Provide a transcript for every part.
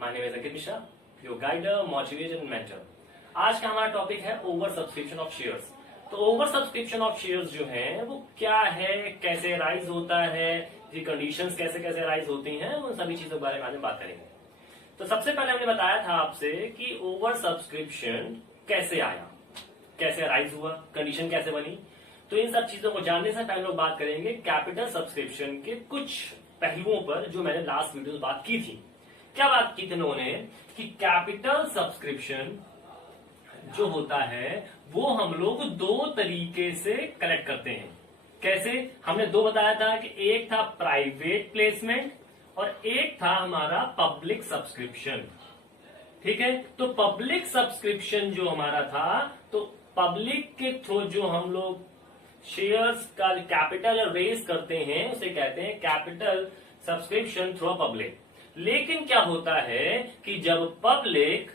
My name is Ankit Mishra, your guider, motivator and mentor. आज का हमारा टॉपिक है ओवर सब्सक्रिप्शन ऑफ शेयर्स। तो ओवर सब्सक्रिप्शन ऑफ शेयर्स जो है वो क्या है, कैसे राइज होता है, ये कंडीशंस कैसे कैसे राइज होती हैं, उन सभी चीजों के बारे में आज हम बात करेंगे। तो सबसे पहले हमने बताया था आपसे कि ओवर सब्सक्रिप्शन कैसे आया, कैसे राइज हुआ, कंडीशन कैसे बनी। तो इन सब चीजों को जानने से पहले लोग बात करेंगे कैपिटल सब्सक्रिप्शन के कुछ पहलुओं पर, जो मैंने लास्ट वीडियो में बात की थी। क्या बात की थी उन्होंने कि कैपिटल सब्सक्रिप्शन जो होता है वो हम लोग दो तरीके से कलेक्ट करते हैं। कैसे? हमने दो बताया था कि एक था प्राइवेट प्लेसमेंट और एक था हमारा पब्लिक सब्सक्रिप्शन। ठीक है, तो पब्लिक सब्सक्रिप्शन जो हमारा था, तो पब्लिक के थ्रू जो हम लोग शेयर्स का कैपिटल रेज करते हैं उसे कहते हैं कैपिटल सब्सक्रिप्शन थ्रू पब्लिक। लेकिन क्या होता है कि जब पब्लिक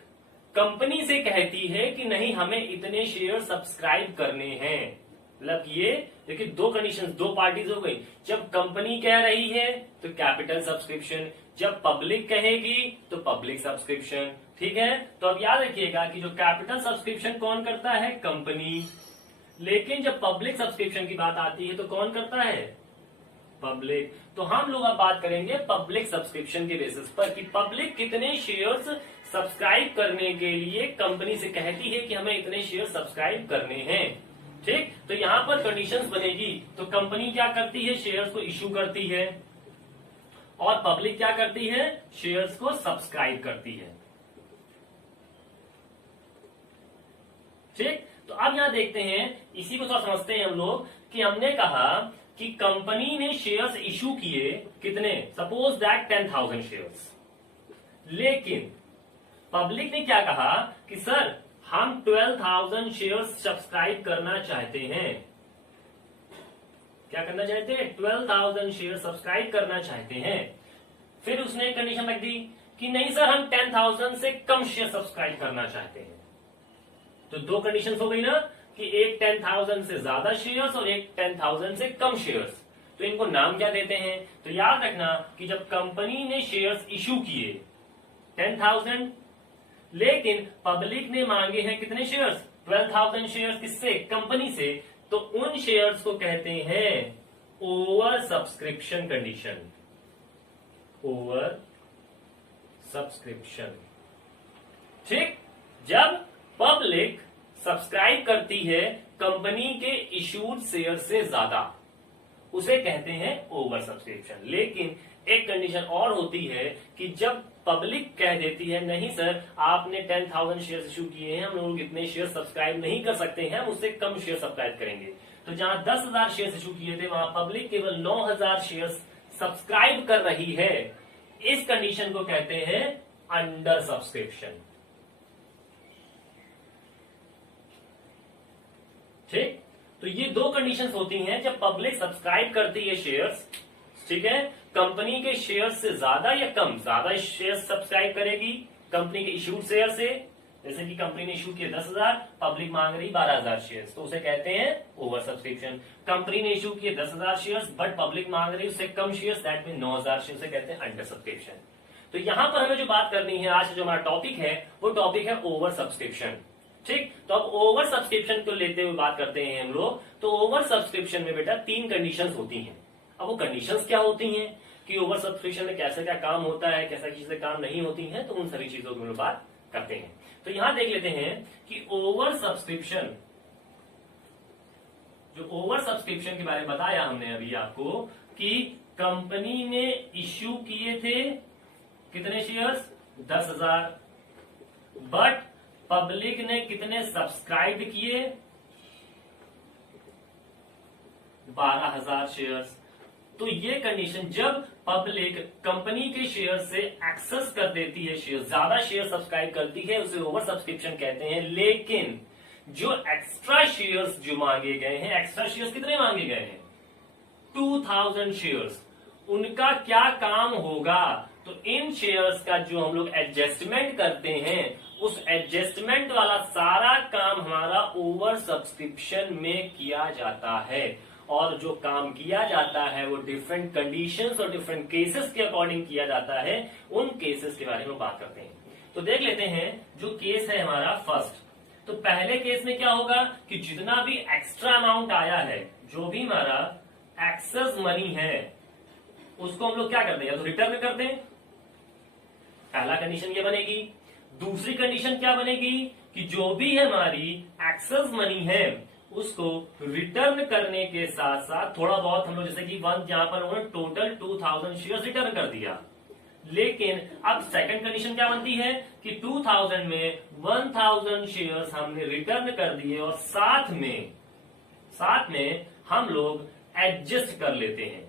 कंपनी से कहती है कि नहीं हमें इतने शेयर सब्सक्राइब करने हैं, मतलब ये देखिए दो कंडीशन, दो पार्टीज हो गई। जब कंपनी कह रही है तो कैपिटल सब्सक्रिप्शन, जब पब्लिक कहेगी तो पब्लिक सब्सक्रिप्शन। ठीक है, तो अब याद रखिएगा कि जो कैपिटल सब्सक्रिप्शन कौन करता है? कंपनी। लेकिन जब पब्लिक सब्सक्रिप्शन की बात आती है तो कौन करता है? पब्लिक। तो हम लोग अब बात करेंगे पब्लिक सब्सक्रिप्शन के बेसिस पर कि पब्लिक कितने शेयर्स सब्सक्राइब करने के लिए कंपनी से कहती है कि हमें इतने शेयर सब्सक्राइब करने हैं। ठीक, तो यहां पर कंडीशंस बनेगी। तो कंपनी क्या करती है? शेयर्स को इश्यू करती है, और पब्लिक क्या करती है? शेयर्स को सब्सक्राइब करती है। ठीक, तो अब यहां देखते हैं, इसी को थोड़ा समझते हैं हम लोग कि हमने कहा कि कंपनी ने शेयर्स इशू किए कितने? Suppose that 10,000 shares. लेकिन पब्लिक ने क्या कहा कि सर हम 12,000 शेयर्स सब्सक्राइब करना चाहते हैं। क्या करना चाहते हैं? 12,000 शेयर सब्सक्राइब करना चाहते हैं। फिर उसने एक कंडीशन रख दी कि नहीं सर हम 10,000 से कम शेयर सब्सक्राइब करना चाहते हैं। तो दो कंडीशंस हो गई ना, कि एक 10,000 से ज्यादा शेयर्स और एक 10,000 से कम शेयर्स। तो इनको नाम क्या देते हैं? तो याद रखना कि जब कंपनी ने शेयर्स इशू किए 10,000, लेकिन पब्लिक ने मांगे हैं कितने शेयर्स? 12,000 शेयर्स। किससे? कंपनी से। तो उन शेयर्स को कहते हैं over subscription condition. Over subscription. ठीक, जब पब्लिक सब्सक्राइब करती है कंपनी के इशूड शेयर से ज्यादा, उसे कहते हैं ओवर सब्सक्रिप्शन। लेकिन एक कंडीशन और होती है कि जब पब्लिक कह देती है नहीं सर आपने 10,000 शेयर इशू किए हैं, हम लोग इतने शेयर सब्सक्राइब नहीं कर सकते हैं, हम उससे कम शेयर सब्सक्राइब करेंगे। तो जहां 10,000 शेयर इशू किए थे वहां पब्लिक केवल 9,000 शेयर सब्सक्राइब कर रही है। इस कंडीशन को कहते हैं अंडर सब्सक्रिप्शन। ठीक, तो ये दो कंडीशंस होती हैं जब पब्लिक सब्सक्राइब करती है शेयर्स। ठीक है, कंपनी के शेयर्स से ज्यादा या कम, ज्यादा शेयर्स सब्सक्राइब करेगी कंपनी के इशूड शेयर से। जैसे कि कंपनी ने इशू किए 10,000, पब्लिक मांग रही 12,000 शेयर्स, तो उसे कहते हैं ओवर सब्सक्रिप्शन। कंपनी ने इशू किए 10,000 शेयर्स बट पब्लिक मांग रही उससे कम शेयर्स, दैट मीन 9,000 शेयर्स, उसे कहते हैं अंडर सब्सक्रिप्शन। तो यहां पर हमें जो बात करनी है, आज जो हमारा टॉपिक है वो टॉपिक है ओवर सब्सक्रिप्शन। ठीक, तो अब ओवर सब्सक्रिप्शन को लेते हुए बात करते हैं हम लोग। तो ओवर सब्सक्रिप्शन में बेटा तीन कंडीशंस होती हैं। अब वो कंडीशंस क्या होती हैं कि ओवर सब्सक्रिप्शन में कैसे क्या काम होता है, कैसा चीजें काम नहीं होती हैं, तो उन सभी चीजों की हम लोग बात करते हैं। तो यहां देख लेते हैं कि ओवर सब्सक्रिप्शन, जो ओवर सब्सक्रिप्शन के बारे में बताया हमने अभी आपको कि कंपनी ने इश्यू किए थे कितने शेयर्स? 10,000, बट पब्लिक ने कितने सब्सक्राइब किए? 12,000 शेयर्स। तो ये कंडीशन, जब पब्लिक कंपनी के शेयर से एक्सेस कर देती है, शेयर ज्यादा शेयर सब्सक्राइब करती है, उसे ओवर सब्सक्रिप्शन कहते हैं। लेकिन जो एक्स्ट्रा शेयर्स जो मांगे गए हैं, एक्स्ट्रा शेयर्स कितने मांगे गए हैं? 2,000 शेयर्स। उनका क्या काम होगा? तो इन शेयर्स का जो हम लोग एडजस्टमेंट करते हैं, उस एडजस्टमेंट वाला सारा काम हमारा ओवर सब्सक्रिप्शन में किया जाता है। और जो काम किया जाता है वो डिफरेंट कंडीशंस और डिफरेंट केसेस के अकॉर्डिंग किया जाता है, उन केसेस के बारे में बात करते हैं। तो देख लेते हैं जो केस है हमारा फर्स्ट। तो पहले केस में क्या होगा कि जितना भी एक्स्ट्रा अमाउंट आया है, जो भी हमारा एक्सेस मनी है, उसको हम लोग क्या करते हैं, या तो रिटर्न करते हैं, पहला कंडीशन ये बनेगी। दूसरी कंडीशन क्या बनेगी कि जो भी हमारी एक्सेस मनी है उसको रिटर्न करने के साथ साथ थोड़ा बहुत हम लोग, जैसे कि यहां पर उन्होंने टोटल 2000 शेयर रिटर्न कर दिया, लेकिन अब सेकंड कंडीशन क्या बनती है कि 2000 में 1000 शेयर्स हमने रिटर्न कर दिए और साथ में हम लोग एडजस्ट कर लेते हैं,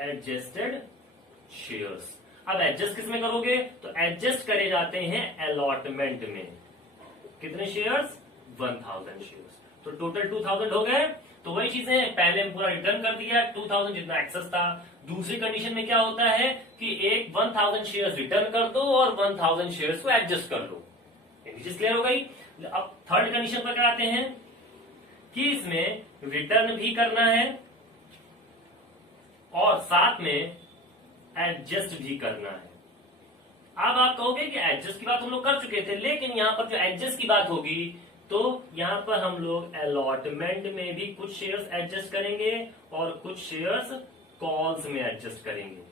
एडजस्टेड शेयर्स। अब एडजस्ट किसमें करोगे, तो एडजस्ट करे जाते हैं अलॉटमेंट में। कितने शेयर्स, 1000 शेयर्स। तो टोटल 2000 हो गए। तो वही चीजें, पहले हम पूरा रिटर्न कर दिया 2000 जितना एक्सेस था। दूसरी कंडीशन में क्या होता है कि एक 1000 शेयर्स रिटर्न कर दो और 1000 शेयर्स को एडजस्ट कर लो। ये चीज क्लियर हो गई। अब थर्ड कंडीशन पर क्या आते हैं कि इसमें रिटर्न भी करना है और साथ में एडजस्ट भी करना है। अब आप कहोगे कि एडजस्ट की बात हम लोग कर चुके थे, लेकिन यहां पर जो एडजस्ट की बात होगी तो यहां पर हम लोग अलॉटमेंट में भी कुछ शेयर्स एडजस्ट करेंगे और कुछ शेयर्स कॉल्स में एडजस्ट करेंगे।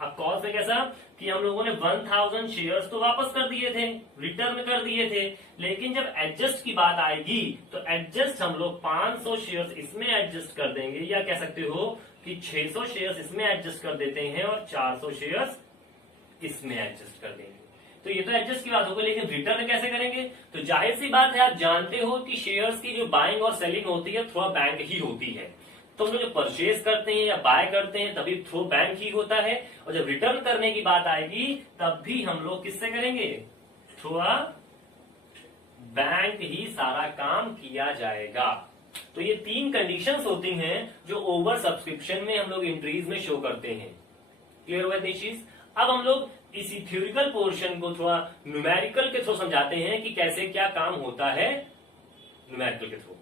अब कॉल्स में कैसा कि हम लोगों ने 1000 शेयर्स तो वापस कर दिए थे, रिटर्न कर दिए थे, लेकिन जब एडजस्ट की बात आएगी तो एडजस्ट हम लोग 500 शेयर्स इसमें एडजस्ट कर देंगे, या कह सकते हो कि 600 शेयर्स इसमें एडजस्ट कर देते हैं और 400 शेयर्स इसमें एडजस्ट कर देंगे। तो ये तो एडजस्ट की बात होगी, लेकिन रिटर्न कैसे करेंगे। तो जाहिर सी बात है, आप जानते हो कि शेयर्स की जो बाइंग और सेलिंग होती है थ्रू बैंक ही होती है। तो हम लोग जो परचेज करते हैं या बाय करते हैं तभी थ्रू बैंक ही होता है, और जब रिटर्न करने की बात आएगी तब भी हम लोग किससे करेंगे, थ्रू बैंक ही सारा काम किया जाएगा। तो ये 3 कंडीशंस होती हैं जो ओवर सब्सक्रिप्शन में हम लोग एंट्रीज में शो करते हैं। क्लियर हुआ ये चीज। अब हम लोग इसी थ्योरिकल पोर्शन को थोड़ा न्यूमेरिकल के थ्रू समझाते हैं कि कैसे क्या काम होता है न्यूमेरिकल के थ्रू।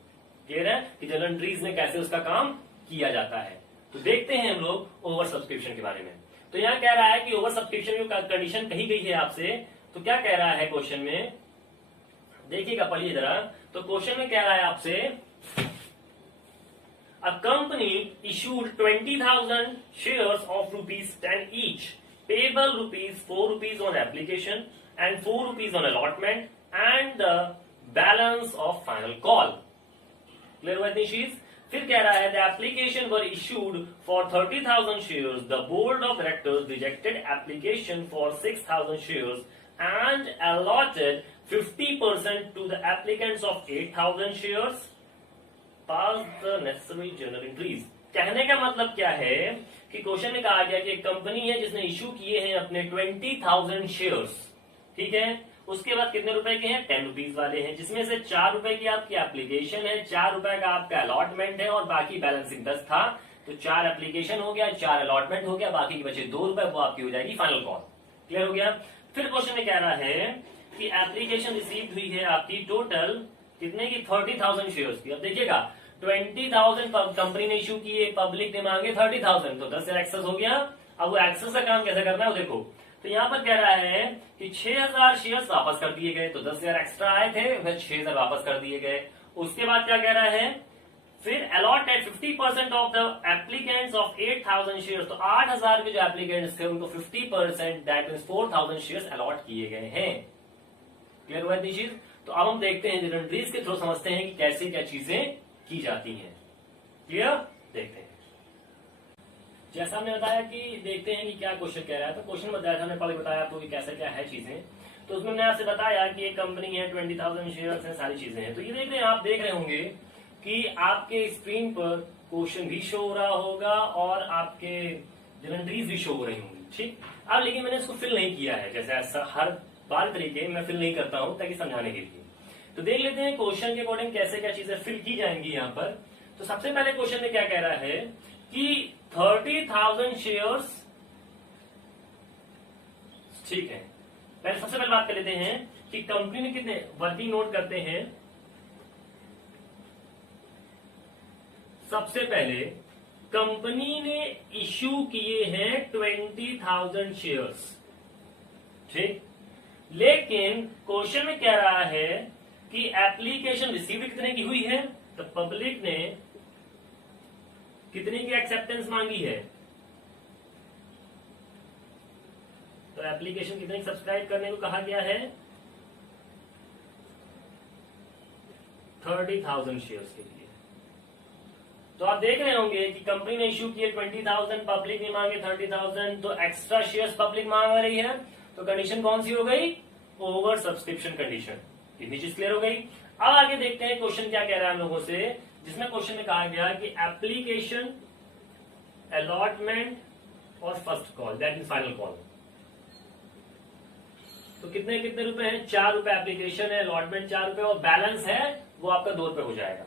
क्लियर है कि जनरल एंट्रीज में कैसे उसका काम किया जाता है। तो देखते हैं हम लोग ओवर सब्सक्रिप्शन के बारे में। तो यहां कह रहा है कि ओवर सब्सक्रिप्शन की कंडीशन कही गई है आपसे, तो क्या कह रहा है क्वेश्चन में, देखिएगा पढ़िए जरा। तो क्वेश्चन में कह रहा है आपसे, a company issued 20,000 shares of ₹10 each, payable ₹4 on application and ₹4 on allotment and the balance of final call. Clear हुआ इतनी चीज। फिर कह रहा है the application were issued for 30,000 shares. The board of directors rejected application for 6,000 shares and allotted 50% to the applicants of 8,000 shares. Pass the necessary journal entries. कहने का मतलब क्या है कि क्वेश्चन में कहा गया कि एक कंपनी है जिसने इशू किए हैं अपने 20,000 शेयर्स, ठीक है। उसके बाद कितने रुपए के हैं, 10 रुपीज वाले हैं, जिसमें से 4 रुपए की आपकी एप्लीकेशन है, 4 रुपए का आपका अलॉटमेंट है और बाकी बैलेंसिंग 10 था। तो 4 एप्लीकेशन हो गया, 4 अलॉटमेंट हो गया, बाकी के बचे 2 रुपए, वो आपकी हो जाएगी फाइनल कॉल। क्लियर हो गया। फिर क्वेश्चन में कह रहा है कि एप्लीकेशन रिसीव हुई है आपकी टोटल कितने की, 30,000 शेयर्स की। अब देखिएगा 20,000 कंपनी ने इशू किए, पब्लिक ने मांगे 30,000, तो 10 एक्सेस हो गया। अब वो एक्सेस का काम कैसे करना है वो देखो। तो यहाँ पर कह रहा है कि 6,000 शेयर्स वापस कर दिए गए, तो 10,000 एक्स्ट्रा आए थे, फिर 6,000 वापस कर दिए गए। उसके बाद क्या कह रहा है, फिर allotted 50% of the applicants of 8,000 shares. तो 8,000 के जो एप्लीकेंट्स थे उनको 50% दैट मींस 4,000 शेयर्स अलॉट किए गए हैं। क्लियर हुआ इतनी चीज। तो अब हम देखते हैं एंट्रीज के थ्रू समझते हैं कि कैसे क्या चीजें की जाती हैं। क्लियर, देखते हैं। जैसा हमने बताया कि देखते हैं कि क्या क्वेश्चन कह रहा है। तो क्वेश्चन बताया था, हमने पहले बताया आपको कि कैसे क्या है चीजें। तो उसमें मैंने आपसे बताया कि एक कंपनी है, 20,000 शेयर्स हैं, सारी चीजें हैं। तो ये देख रहे हैं, आप देख रहे होंगे कि आपके स्क्रीन पर क्वेश्चन भी शो हो रहा होगा और आपके एंट्रीज भी शो हो रही होंगी, ठीक। अब लेकिन मैंने इसको फिल नहीं किया है, जैसे ऐसा हर बार तरीके मैं फिल नहीं करता हूं ताकि समझाने के लिए। तो देख लेते हैं क्वेश्चन के अकॉर्डिंग कैसे क्या चीजें फिल की जाएंगी यहाँ पर। तो सबसे पहले क्वेश्चन में क्या कह रहा है कि 30,000 शेयर्स, ठीक है। पहले सबसे पहले बात कर लेते हैं कि कंपनी ने कितने वर्किंग नोट करते हैं सबसे पहले कंपनी ने इश्यू किए हैं 20,000 शेयर्स, ठीक। लेकिन क्वेश्चन में कह रहा है कि एप्लीकेशन रिसीव कितने की हुई है, तो पब्लिक ने कितने की एक्सेप्टेंस मांगी है, तो एप्लीकेशन कितने सब्सक्राइब करने को कहा गया है, 30,000 शेयर्स के लिए। तो आप देख रहे होंगे कि कंपनी ने इश्यू किए 20,000, पब्लिक ने मांगे 30,000, तो एक्स्ट्रा शेयर्स पब्लिक मांग रही है, तो कंडीशन कौन सी हो गई, ओवर सब्सक्रिप्शन कंडीशन। इतनी चीज क्लियर हो गई। अब आगे देखते हैं क्वेश्चन क्या कह रहा है हम लोगों से, जिसमें क्वेश्चन में कहा गया कि एप्लीकेशन, अलॉटमेंट और first call, that is final call. तो कितने कितने रुपए हैं, 4 रुपए एप्लीकेशन है, अलॉटमेंट 4 रुपए और बैलेंस है वो आपका 2 रुपए हो जाएगा।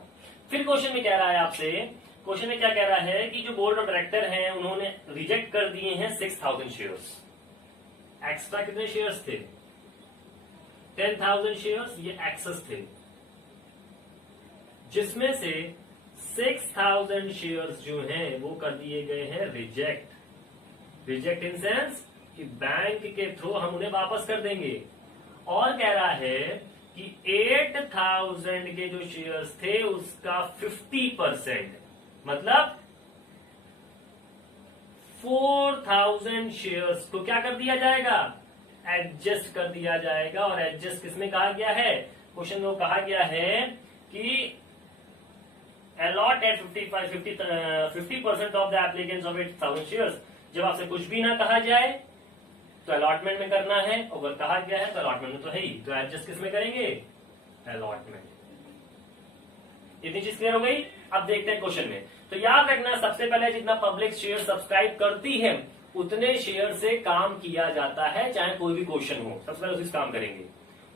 फिर क्वेश्चन में कह रहा है आपसे, क्वेश्चन में क्या कह रहा है कि जो बोर्ड ऑफ डायरेक्टर हैं उन्होंने रिजेक्ट कर दिए हैं 6,000 शेयर्स। एक्स्ट्रा कितने शेयर्स थे, 10,000 शेयर्स, ये एक्सेस थे, जिसमें से 6,000 शेयर्स जो हैं वो कर दिए गए हैं रिजेक्ट। रिजेक्ट इन सेंस कि बैंक के थ्रू हम उन्हें वापस कर देंगे। और कह रहा है कि 8,000 के जो शेयर्स थे उसका 50%, मतलब 4,000 शेयर्स को क्या कर दिया जाएगा, एडजस्ट कर दिया जाएगा। और एडजस्ट किसमें कहा गया है, क्वेश्चन में कहा गया है कि allot at 50% of the applicants of 8,000 shares. जब आपसे कुछ भी ना कहा जाए तो अलॉटमेंट में करना है, अगर कहा गया है तो अलॉटमेंट में तो है ही, तो एडजस्ट किसमें करेंगे, अलॉटमेंट। इतनी चीज क्लियर हो गई। अब देखते हैं क्वेश्चन में। तो याद रखना, सबसे पहले जितना पब्लिक शेयर सब्सक्राइब करती है उतने शेयर से काम किया जाता है, चाहे कोई भी क्वेश्चन हो, सबसे पहले उसी से काम करेंगे।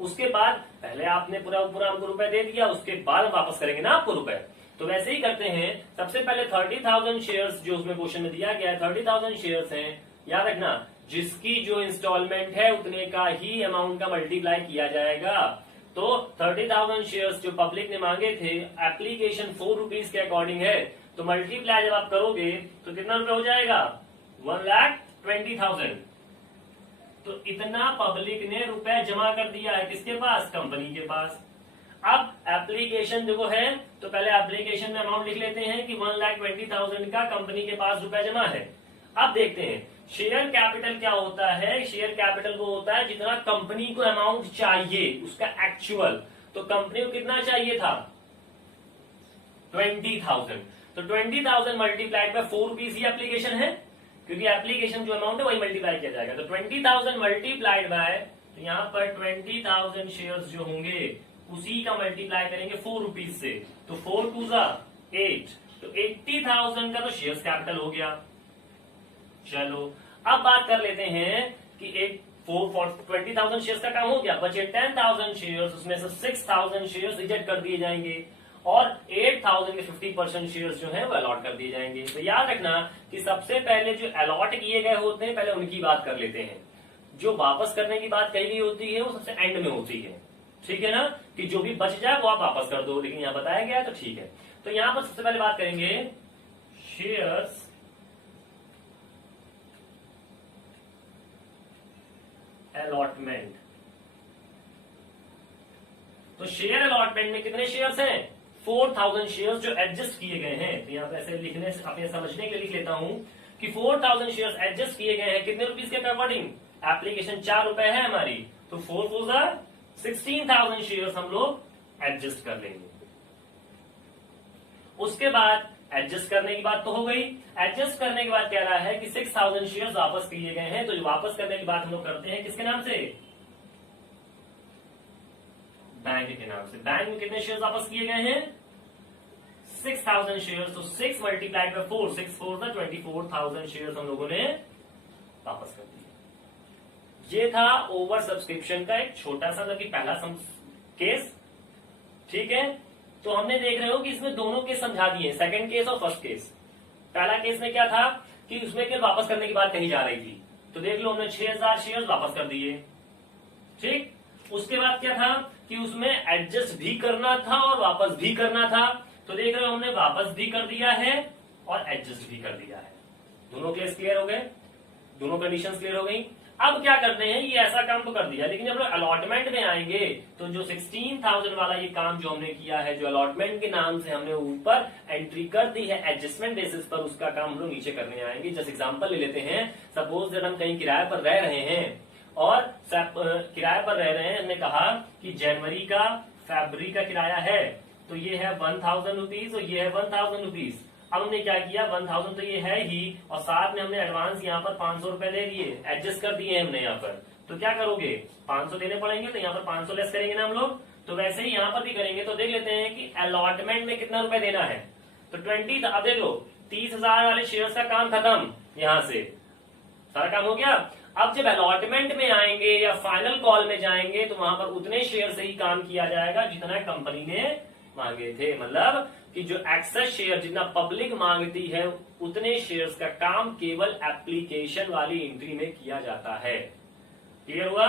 उसके बाद पहले आपने पूरा हमको रुपए दे दिया, उसके बाद वापस करेंगे ना आपको रुपए। तो वैसे ही करते हैं, सबसे पहले 30,000 शेयर्स जो उसमें क्वेश्चन में दिया गया है 30,000 शेयर्स हैं। याद रखना, जिसकी जो इंस्टॉलमेंट है उतने का ही अमाउंट का मल्टीप्लाई किया जाएगा। तो 30,000 शेयर्स जो पब्लिक ने मांगे थे, एप्लीकेशन 4 रुपीज के अकॉर्डिंग है, तो मल्टीप्लाई जब आप करोगे तो कितना रुपए हो जाएगा, 1,20,000। तो इतना पब्लिक ने रुपए जमा कर दिया है किसके पास, कंपनी के पास। अब एप्लीकेशन देखो है, तो पहले एप्लीकेशन में अमाउंट लिख लेते हैं कि 1,20,000 का कंपनी के पास रुपए जमा है। अब देखते हैं शेयर कैपिटल क्या होता है। शेयर कैपिटल वो होता है जितना कंपनी को अमाउंट चाहिए उसका एक्चुअल। तो कंपनी को कितना चाहिए था, 20,000। तो 20,000 multiplied by 4 rupees he application है, क्योंकि एप्लीकेशन जो अमाउंट है वही मल्टीप्लाई किया जाएगा। तो 20,000 मल्टीप्लाइड बाय, तो यहां पर 20,000 शेयर्स जो होंगे उसी का मल्टीप्लाई करेंगे 4 रुपीज से, तो 4 2 8, तो 80,000 का तो शेयर्स कैपिटल हो गया। चलो अब बात कर लेते हैं कि एक 20,000 शेयर्स का काम हो गया, बचे 10,000 शेयर्स, उसमें से 6,000 शेयर्स रिजेक्ट कर दिए जाएंगे और 8,000 के 50% शेयर्स जो है वो अलॉट कर दिए जाएंगे। तो याद रखना कि सबसे पहले जो अलॉट किए गए होते हैं पहले उनकी बात कर लेते हैं, जो वापस करने की बात कही गई होती है वो सबसे एंड में होती है, ठीक है ना, कि जो भी बच जाए वो आप वापस कर दो, लेकिन यहाँ बताया गया है तो ठीक है। तो यहाँ पर सबसे पहले बात करेंगे शेयर्स अलॉटमेंट। तो शेयर अलॉटमेंट में कितने शेयर्स हैं, 4,000 शेयर्स जो एडजस्ट किए गए हैं। तो यहाँ पे ऐसे लिखने से अपने समझने के लिए लिख लेता हूं कि 4,000 शेयर्स एडजस्ट किए गए हैं कितने रुपीज के अकॉर्डिंग, एप्लीकेशन 4 रुपए है हमारी, तो 4 4 16,000 शेयर्स हम लोग एडजस्ट कर लेंगे। उसके बाद एडजस्ट करने की बात तो हो गई। एडजस्ट करने के बाद कह रहा है कि 6,000 शेयर्स वापस किए गए हैं। तो जो वापस करने की बात हम लोग करते हैं किसके नाम से, बैंक के नाम से। बैंक में कितने शेयर्स वापस किए गए हैं, 6,000 शेयर्स। तो 6 मल्टीप्लाइड बाय 4, 6 4 24,000 शेयर्स हम लोगों ने वापस कर दिए। ये था ओवर सब्सक्रिप्शन का एक छोटा सा मतलब कि पहला केस, ठीक है। तो हमने देख रहे हो कि इसमें दोनों केस समझा दिए, सेकंड केस और फर्स्ट केस। पहला केस में क्या था कि उसमें केवल वापस करने की बात कही जा रही थी, तो देख लो हमने 6,000 शेयर्स वापस कर दिए, ठीक। उसके बाद क्या था कि उसमें एडजस्ट भी करना था और वापस भी करना था। तो देख रहे हो हमने वापस भी कर दिया है और एडजस्ट भी कर दिया है। दोनों केस क्लियर हो गए, दोनों कंडीशंस क्लियर हो गई। अब क्या करते हैं, ये ऐसा काम तो कर दिया, लेकिन जब लोग अलॉटमेंट में आएंगे तो जो 16,000 वाला ये काम जो हमने किया है, जो अलॉटमेंट के नाम से हमने ऊपर एंट्री कर दी है एडजस्टमेंट बेसिस पर, उसका काम हम लोग नीचे करने आएंगे। जैसे एग्जांपल ले लेते हैं, सपोज दैट हम कहीं किराए पर रह रहे हैं और किराए पर रह रहे हैं, हमने कहा कि जनवरी का फरवरी का किराया है, तो ये है 1,000 रुपीज और ये है 1,000 रुपीज। अब हमने क्या किया, 1,000 तो ये है ही, और साथ में हमने एडवांस यहाँ पर 500 रुपए ले लिए, एडजस्ट कर दिए हमने यहाँ पर। तो क्या करोगे, 500 देने पड़ेंगे, तो यहाँ पर 500 लेस करेंगे ना हम लोग। तो वैसे ही यहाँ पर भी करेंगे। तो देख लेते हैं कि अलॉटमेंट में कितना रुपए देना है। तो 20, अब देख लो 30,000 वाले शेयर्स का काम खत्म, यहाँ से सारा काम हो गया। अब जब अलॉटमेंट में आएंगे या फाइनल कॉल में जाएंगे तो वहां पर उतने शेयर से ही काम किया जाएगा जितना कंपनी ने मांगे थे। मतलब कि जो एक्सेस शेयर जितना पब्लिक मांगती है उतने शेयर्स का काम केवल एप्लीकेशन वाली एंट्री में किया जाता है। क्लियर हुआ।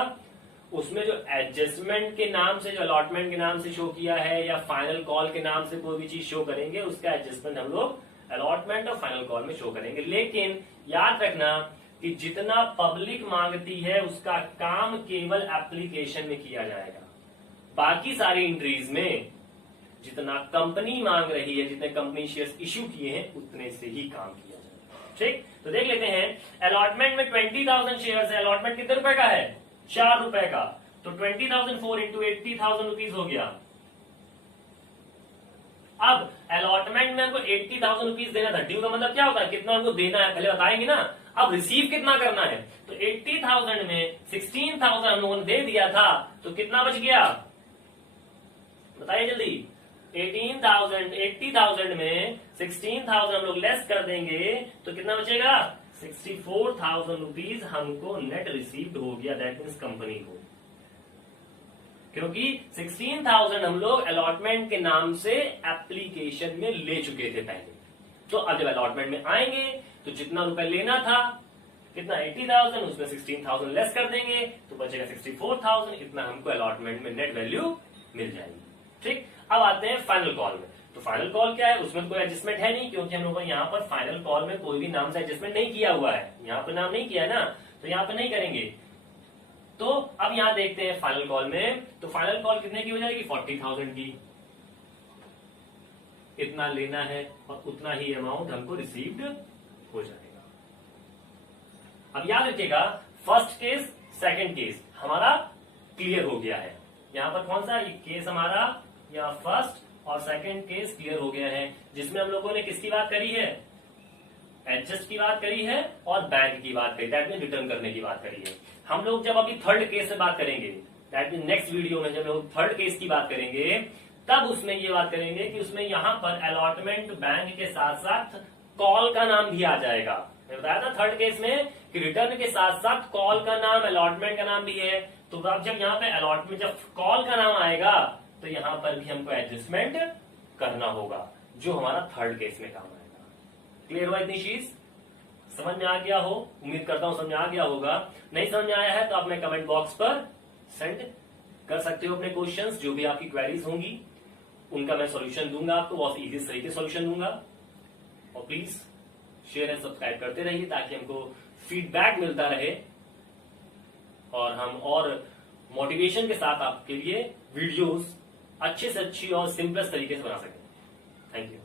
उसमें जो एडजस्टमेंट के नाम से, जो अलॉटमेंट के नाम से शो किया है या फाइनल कॉल के नाम से कोई भी चीज शो करेंगे, उसका एडजस्टमेंट हम लोग अलॉटमेंट और फाइनल कॉल में शो करेंगे। लेकिन याद रखना कि जितना पब्लिक मांगती है उसका काम केवल एप्लीकेशन में किया जाएगा। बाकी सारी एंट्रीज में जितना कंपनी मांग रही है, जितने कंपनी शेयर्स इश्यू किए हैं, उतने से ही काम किया जाएगा। ठीक, तो देख लेते हैं अलॉटमेंट में 20,000 शेयर्स है। अलॉटमेंट कितने रुपए का है, 4 रुपए का। तो 20,004 इंटू 80,000 रुपीज हो गया। अब अलॉटमेंट में हमको 80,000 रुपीज देना था। ड्यू का मतलब क्या होता है, कितना हमको देना है पहले बताएंगे ना। अब रिसीव कितना करना है, तो 80,000 में 16,000 हम लोगों ने दे दिया था, तो कितना बच गया बताइए जल्दी। 80,000 में 16,000 हम लोग लेस कर देंगे तो कितना बचेगा, 64,000 रुपीज हमको नेट रिसीव्ड हो गया। दैट मीन्स कंपनी को, क्योंकि 16,000 हम लोग अलॉटमेंट के नाम से एप्लीकेशन में ले चुके थे पहले। तो अब जब अलॉटमेंट में आएंगे तो जितना रुपए लेना था, कितना 80,000, उसमें 16,000 लेस कर देंगे तो बचेगा 64,000। इतना हमको अलॉटमेंट में नेट वैल्यू मिल जाएगी। ठीक, अब आते हैं फाइनल कॉल में। तो फाइनल कॉल क्या है, उसमें कोई एडजस्टमेंट है नहीं, क्योंकि हम लोगों ने यहाँ पर फाइनल कॉल में कोई भी नाम से एडजस्टमेंट नहीं किया हुआ है। यहाँ पर नाम नहीं किया है ना, तो यहाँ पर नहीं करेंगे। तो अब यहाँ देखते हैं फाइनल कॉल में, तो फाइनल कॉल कितने की हो जाएगी, 40,000 की। इतना लेना है और उतना ही अमाउंट हमको रिसीव्ड हो जाएगा। अब याद रखिएगा, फर्स्ट केस सेकंड केस हमारा क्लियर हो गया है। यहाँ पर कौन सा केस हमारा, यहाँ फर्स्ट और सेकंड केस क्लियर हो गया है, जिसमें हम लोगों ने किसकी बात करी है, एडजस्ट की बात करी है और बैंक की बात करी, दैट मीन रिटर्न करने की बात करी है। हम लोग जब अभी थर्ड केस से बात करेंगे, दैट मीन नेक्स्ट वीडियो में जब हम थर्ड केस की बात करेंगे, तब उसमें ये बात करेंगे कि उसमें यहाँ पर अलॉटमेंट बैंक के साथ साथ कॉल का नाम भी आ जाएगा। मैं बताया था थर्ड केस में कि रिटर्न के साथ साथ कॉल का नाम, अलॉटमेंट का नाम भी है। तो अब जब यहाँ पे अलॉटमेंट, जब कॉल का नाम आएगा तो यहाँ पर भी हमको एडजस्टमेंट करना होगा, जो हमारा थर्ड केस में काम आएगा। क्लियर हुआ इतनी चीज, समझ में आ गया हो, उम्मीद करता हूं समझ में आ गया होगा। नहीं समझ में आया है तो आप मैं कमेंट बॉक्स पर सेंड कर सकते हो अपने क्वेश्चंस, जो भी आपकी क्वेरीज होंगी उनका मैं सॉल्यूशन दूंगा आपको, बहुत इजी तरीके सॉल्यूशन दूंगा। और प्लीज शेयर एंड सब्सक्राइब करते रहिए ताकि हमको फीडबैक मिलता रहे और हम और मोटिवेशन के साथ आपके लिए वीडियोस अच्छे से अच्छी और सिंपलेस्ट तरीके से बना सकें। Thank you.